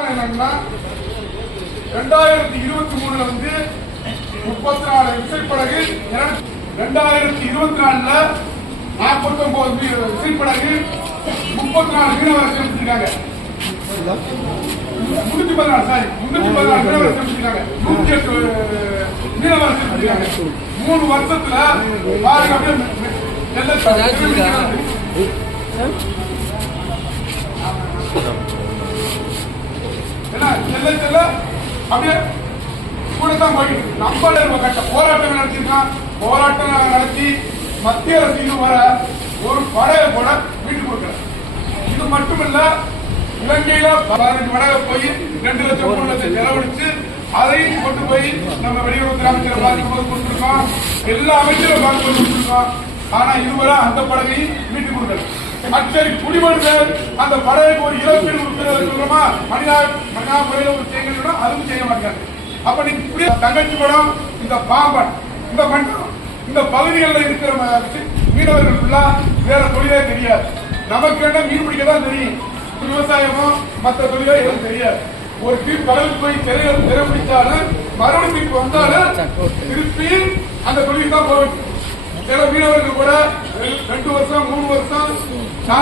என்னன்னா 2023 வந்து 34 விசைப்படகு 2024 49 விசைப்படகு 34 மீனவர்கள் செலுத்திருக்காங்க. 314 சாரி 314 மீனவர்கள் செலுத்திருக்காங்க. 108 மீனவர்கள் செலுத்திருக்காங்க. 3 வருஷத்துல பாருங்க அப்படியே கூட தான் போயிட்டு நம்ம போராட்டம் நடத்திருக்கான். போராட்டம் நடத்தி மத்திய அரசு வர ஒரு படையை கூட வீட்டு கொடுக்கல. இது மட்டுமல்ல, இலங்கையில 15 படகை போய் 2 லட்சம் 3 லட்சம் செலவழிச்சு அதையும் கொண்டு போய் நம்ம வெளியுறவுத்துறை அமைச்சரை பார்க்கும்போது கொடுத்துருக்கோம். எல்லா அமைச்சரும் பார்க்கும்போது கொடுத்துருக்கோம். ஆனா இதுவரை அந்த படகையும் வீட்டு கொடுக்கல. சரி, குடிமக்கள் அந்த படகுக்கு ஒரு இழப்பீடு கொடுக்கிறது சொல்றோமா, மனிதா முறையில ஒரு செய்யணும், அதுவும் செய்ய மாட்டாங்க. அப்ப நீங்க தங்கச்சி படம், இந்த பாம்பன், இந்த மண்டலம், இந்த பகுதிகளில் இருக்கிற மீனவர்களுக்குள்ள வேற தொழிலே தெரியாது. நமக்கு என்ன மீன் பிடிக்க தான் தெரியும். விவசாயமோ மற்ற தொழிலோ எதுவும் தெரியாது. ஒரு கடலுக்கு போய் திரை பிடிச்சாலும் மறுபடியும் திருப்பி வந்தாலும் திருப்பி அந்த தொழில் தான் போகும். சில மீனவர்கள் கூட 2 வருஷம் 3 வருஷம்